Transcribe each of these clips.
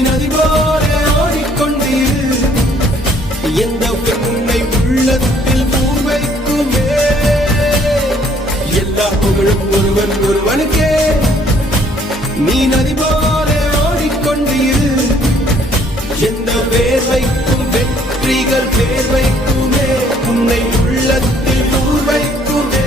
நதி போல ஓடிக்கொண்டிரு எந்த பெண்ணை உள்ளத்தில் பூவைக்குமே எல்லா புகழும் ஒருவன் ஒருவனுக்கே நீ நதி போல ஓடிக்கொண்டிரு எந்த வேர்வைக்கும் வெற்றிகள் வேர்வைக்குமே உன்னை உள்ளத்தில் பூவைக்குமே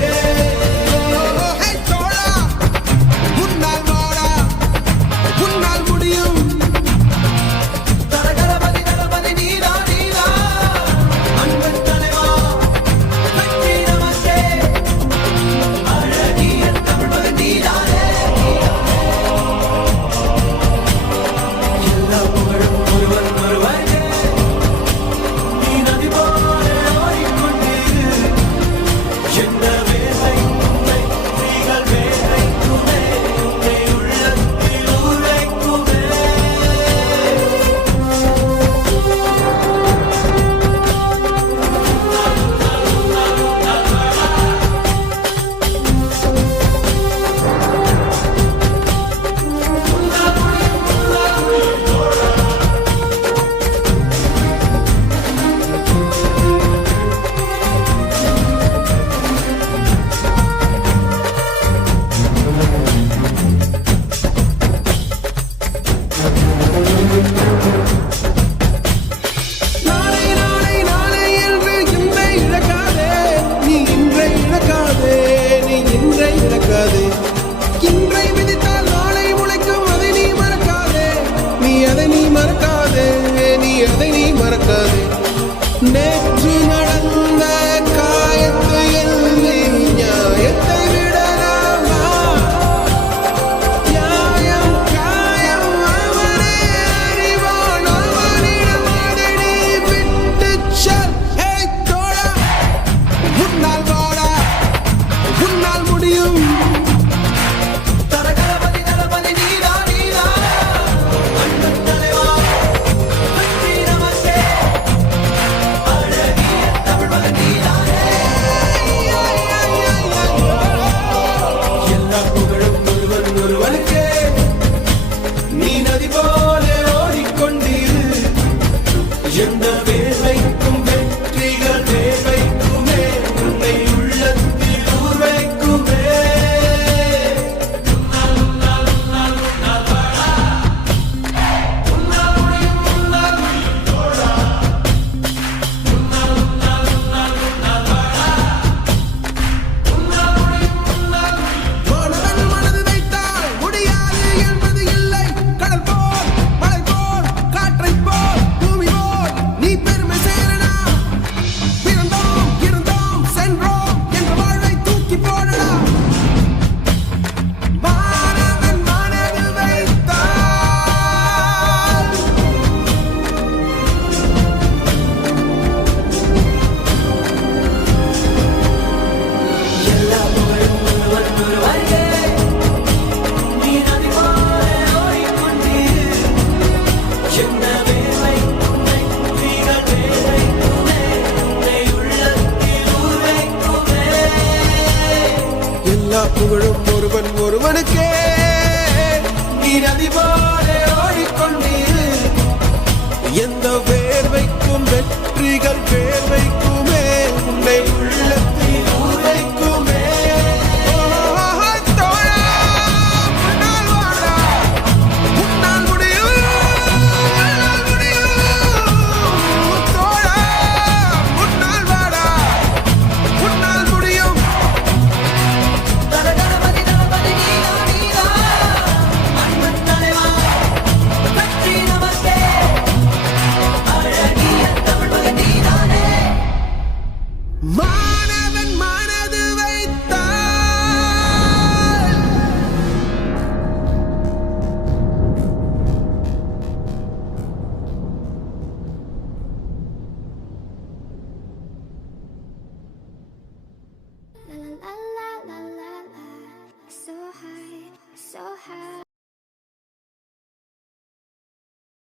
நேற்று நடந்த காயத்தை எண்ணி நியாயத்தை விடலாமா நியாயம் காயம் அவனே அறிவான் அவனிடம் அதை நீ விட்டுச் செல் தோழா உன்னால் வாடா உன்னால் முடியும் எந்த வேலைக்கும் வெற்றிகள் வேலைக்குமே உன்னை உள்ளத்தில் ஊர்வைக்குமே மாணவன் மனது வைத்தால் முடியாது என்பது இல்லை கடல் போல் மலை போல் காற்றை போல் நீ பெருமை சேரனா பிறந்தோம் இருந்தோம் சென்றோம் என்ற வாழ்வை தூக்கி போடடா மாணவன் மனதில் வைத்தால் எல்லா புகழும் ஒருவன் ஒருவருக்கே நீ நதி போல ஓடிக்கொண்டிரு எந்த எல்லா புகழும் ஒருவன் ஒருவனுக்கே நீ நதி போல